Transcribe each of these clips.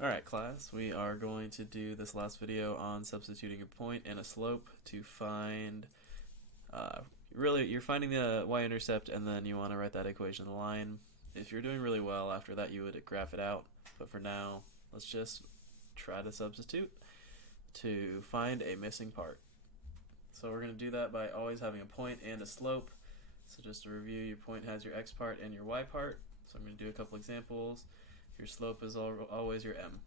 Alright class, we are going to do this last video on substituting a point and a slope to find, really you're finding the y-intercept and then you want to write that equation in the line. If you're doing really well after that you would graph it out, but for now let's just try to substitute to find a missing part. So we're going to do that by always having a point and a slope. So just to review, your point has your x part and your y part. So I'm going to do a couple examples. Your slope is always your m.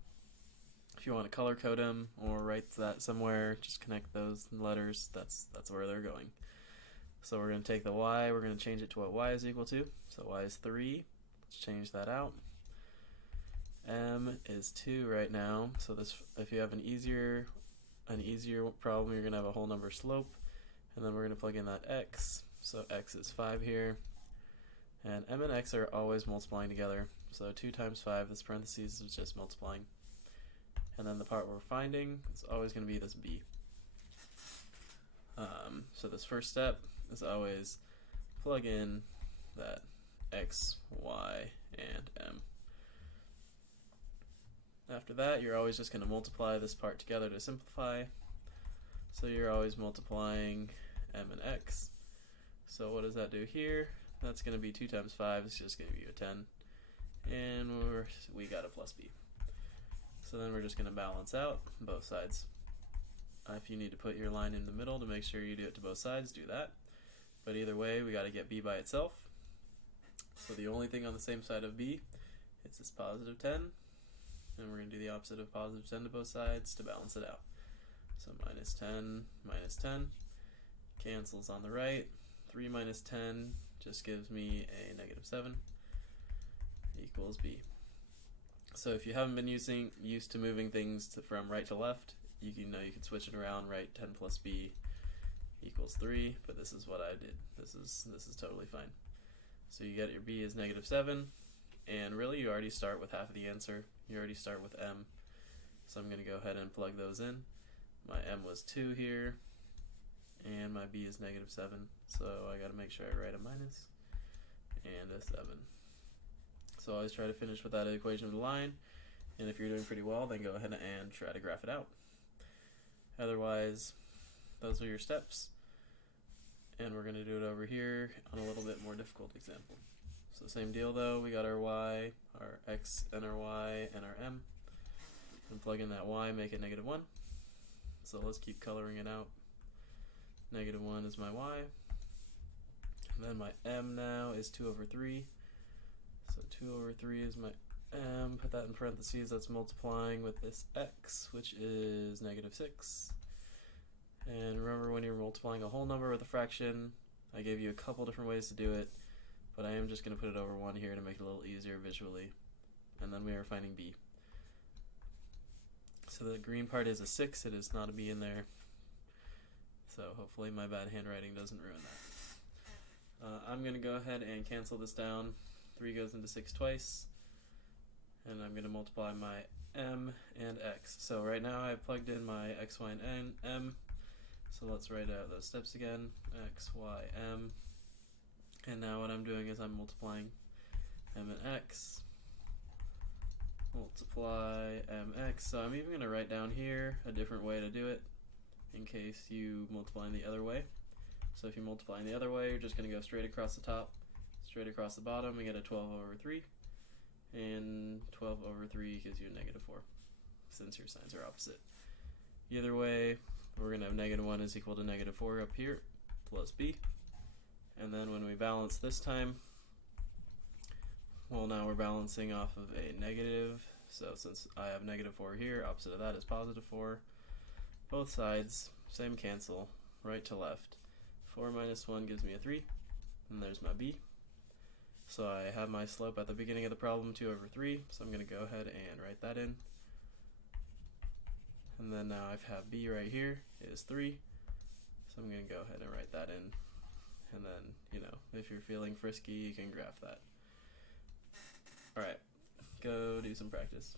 If you want to color code them or write that somewhere, just connect those letters. That's where they're going. So we're going to take the y, we're going to change it to what y is equal to. So y is 3. Let's change that out. M is 2 right now. So this, if you have an easier problem, you're going to have a whole number slope, and then we're going to plug in that x. So x is 5 here. And m and x are always multiplying together. So 2 times 5, this parentheses is just multiplying. And then the part we're finding is always going to be this b. So this first step is always plug in that x, y, and m. After that, you're always just going to multiply this part together to simplify. So you're always multiplying m and x. So what does that do here? That's going to be 2 times 5, it's just going to give you a 10. And we got a plus b. So then we're just going to balance out both sides. If you need to put your line in the middle to make sure you do it to both sides, do that. But either way, we got to get b by itself. So the only thing on the same side of b is this positive 10. And we're going to do the opposite of positive 10 to both sides to balance it out. So minus 10 minus 10 cancels on the right. 3 minus 10 just gives me a negative 7 equals b. So if you haven't been used to moving things from right to left, you can switch it around, write 10 plus b equals 3, but this is what I did. This is totally fine. So you get your b is negative 7, and really you already start with half of the answer. You already start with m. So I'm going to go ahead and plug those in. My m was 2 here, and my b is negative 7, so I got to make sure I write a minus and a 7. So always try to finish with that equation of the line, and if you're doing pretty well, then go ahead and try to graph it out. Otherwise, those are your steps, and we're going to do it over here on a little bit more difficult example. So same deal though, we got our y, our x and our y and our m, and plug in that y, make it negative 1. So let's keep coloring it out. Negative 1 is my y, and then my m now is 2 over 3. So 2 over 3 is my m, put that in parentheses, that's multiplying with this x, which is negative 6. And remember, when you're multiplying a whole number with a fraction, I gave you a couple different ways to do it, but I am just going to put it over 1 here to make it a little easier visually. And then we are finding b. So the green part is a 6, it is not a b in there. So hopefully my bad handwriting doesn't ruin that. I'm going to go ahead and cancel this down. 3 goes into 6 twice, and I'm going to multiply my m and x. So right now I've plugged in my x, y, and m. So let's write out those steps again. X, y, m. And now what I'm doing is I'm multiplying m and x. Multiply mx. So I'm even going to write down here a different way to do it in case you multiply in the other way. So if you multiply in the other way, you're just going to go straight across the top, straight across the bottom, and get a 12 over 3. And 12 over 3 gives you a negative 4, since your signs are opposite. Either way, we're going to have negative 1 is equal to negative 4 up here, plus b. And then when we balance this time, well, now we're balancing off of a negative. So since I have negative 4 here, opposite of that is positive 4. Both sides, same cancel, right to left. 4 minus 1 gives me a 3, and there's my b. So I have my slope at the beginning of the problem, 2 over 3, so I'm going to go ahead and write that in. And then now I have b right here is 3, so I'm going to go ahead and write that in. And then, if you're feeling frisky, you can graph that. Alright, go do some practice.